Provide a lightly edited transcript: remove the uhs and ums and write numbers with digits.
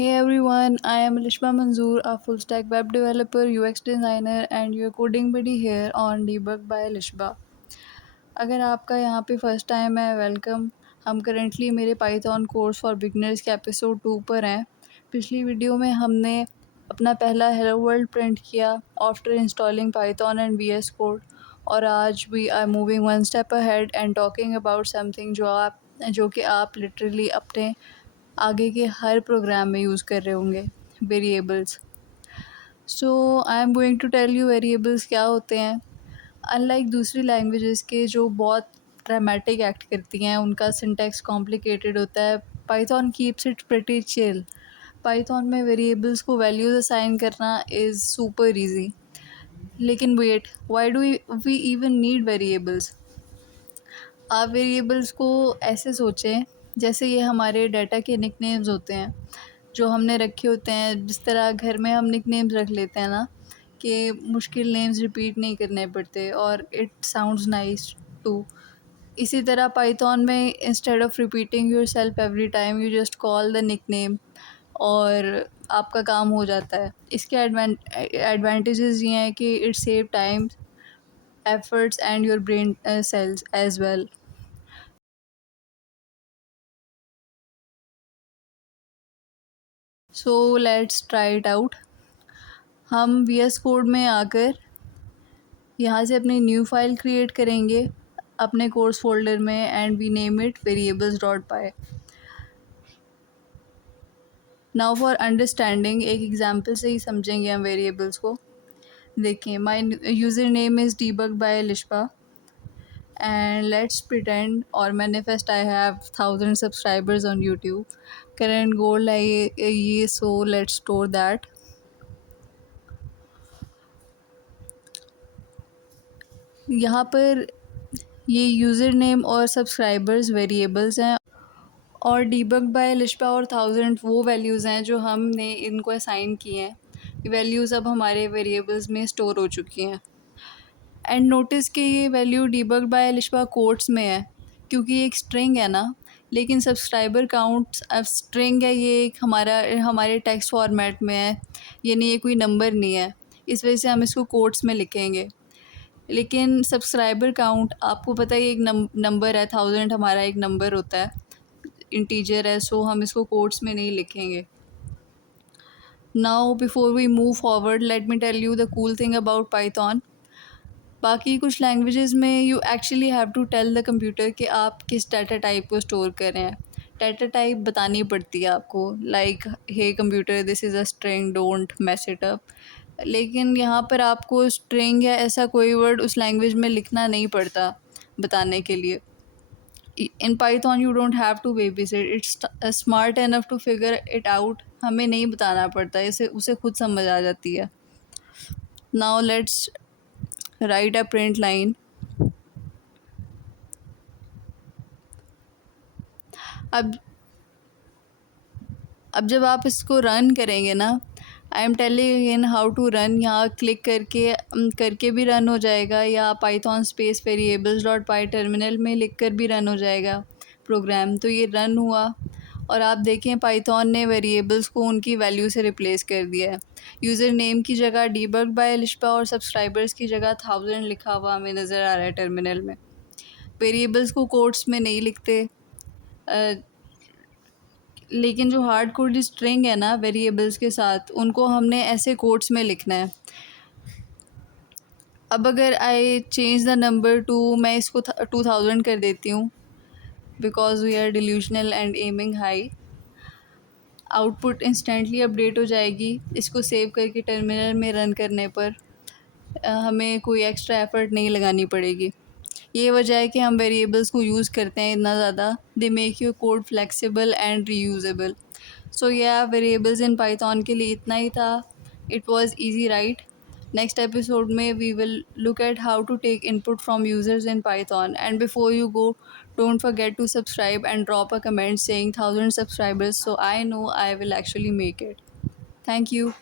Hey everyone, I am Lishma Manzoor, a full stack web developer, UX designer, and your coding buddy here on Debug by Lishba. अगर आपका यहाँ पे first time है, welcome. हम currently मेरे Python course for beginners के episode 2 पर हैं। पिछली वीडियो में हमने अपना पहला हेलो वर्ल्ड प्रिंट किया after installing Python and VS Code, और आज we are moving one step ahead and talking about something जो कि आप लिटरली अपने आगे के हर प्रोग्राम में यूज़ कर रहे होंगे, variables. So I am going to tell you variables क्या होते हैं। अनलाइक दूसरी लैंग्वेजेस के जो बहुत ड्रामेटिक एक्ट करती हैं, उनका सिंटैक्स कॉम्प्लिकेटेड होता है, Python keeps it pretty chill. Python में वेरिएबल्स को वैल्यूज असाइन करना इज़ सुपर इजी। लेकिन wait, why do we even need variables? आप वेरिएबल्स को ऐसे सोचें जैसे ये हमारे डाटा के निकनेम्स होते हैं जो हमने रखे होते हैं। जिस तरह घर में हम निकनेम्स रख लेते हैं ना, कि मुश्किल नेम्स रिपीट नहीं करने पड़ते और इट साउंड्स नाइस टू। इसी तरह पाइथन में instead of repeating your self every time you just call the nickname और आपका काम हो जाता है। इसके एडवांटेजेस ये हैं कि it save time, efforts and your brain cells as well. So let's try it out. हम वी एस कोड में आकर यहाँ से अपनी न्यू फाइल क्रिएट करेंगे अपने कोर्स फोल्डर में, and we name it variables dot py. Now for understanding एक एग्जांपल से ही समझेंगे हम वेरिएबल्स को। देखिए, my user name is debug by लिशपा एंड लेट्स प्रिटेंड और manifest I have 1000 subscribers on YouTube. Current goal है ये, सो लेट्स स्टोर दैट। यहाँ पर ये यूज़र नेम और सब्सक्राइबर्स वेरिएबल्स हैं, और डीबग बाय लिशपा और 1000 वो वैल्यूज़ हैं जो हमने इनको असाइन किए हैं। ये वैल्यूज़ अब हमारे वेरिएबल्स में स्टोर हो चुकी हैं। एंड नोटिस कि ये वैल्यू डीबग बाय लिशपा कोट्स में है क्योंकि ये एक स्ट्रिंग है ना। लेकिन सब्सक्राइबर काउंट अब स्ट्रिंग है, ये एक हमारे टेक्स्ट फॉर्मेट में है, यानी ये कोई नंबर नहीं है। इस वजह से हम इसको कोट्स में लिखेंगे। लेकिन सब्सक्राइबर काउंट आपको पता है, एक नंबर है, 1000 हमारा एक नंबर होता है, इंटीजर है, सो हम इसको कोट्स में नहीं लिखेंगे। Now before we move forward, let me tell you the cool thing about Python. बाकी कुछ लैंग्वेजेस में you actually have to tell the computer कि आप किस डाटा टाइप को स्टोर कर रहे हैं। डाटा टाइप बतानी पड़ती है आपको, like hey computer this is a string, don't mess it up. लेकिन यहाँ पर आपको स्ट्रिंग या ऐसा कोई वर्ड उस लैंग्वेज में लिखना नहीं पड़ता बताने के लिए। In Python you don't have to babysit, it's smart enough to figure it out. हमें नहीं बताना पड़ता, इसे उसे खुद समझ आ जाती है। Now let's write a print line. अब अब जब आप इसको रन करेंगे ना, I am telling again how to run. यहाँ क्लिक करके भी रन हो जाएगा, या Python space variables dot py terminal में लिख कर भी रन हो जाएगा प्रोग्राम। तो ये रन हुआ और आप देखें पाइथन ने वेरिएबल्स को उनकी वैल्यू से रिप्लेस कर दिया है। यूज़र नेम की जगह डीबग बाय लिशपा और सब्सक्राइबर्स की जगह 1000 लिखा हुआ हमें नज़र आ रहा है टर्मिनल में। वेरिएबल्स को कोट्स में नहीं लिखते, लेकिन जो हार्ड कोड स्ट्रिंग है ना वेरिएबल्स के साथ, उनको हमने ऐसे कोट्स में लिखना है। अब अगर I change the number to, मैं इसको 2000 कर देती हूँ because we are delusional and aiming high. Output instantly update हो जाएगी इसको सेव करके टर्मिनल में रन करने पर। हमें कोई एक्स्ट्रा एफर्ट नहीं लगानी पड़ेगी। ये वजह है कि हम वेरिएबल्स को यूज़ करते हैं इतना ज़्यादा। They make your code flexible and reusable. So yeah variables in Python के लिए इतना ही था। It was easy right. Next episode में we will look at how to take input from users in Python, and before you go don't forget to subscribe and drop a comment saying 1000 subscribers, so I know I will actually make it. Thank you.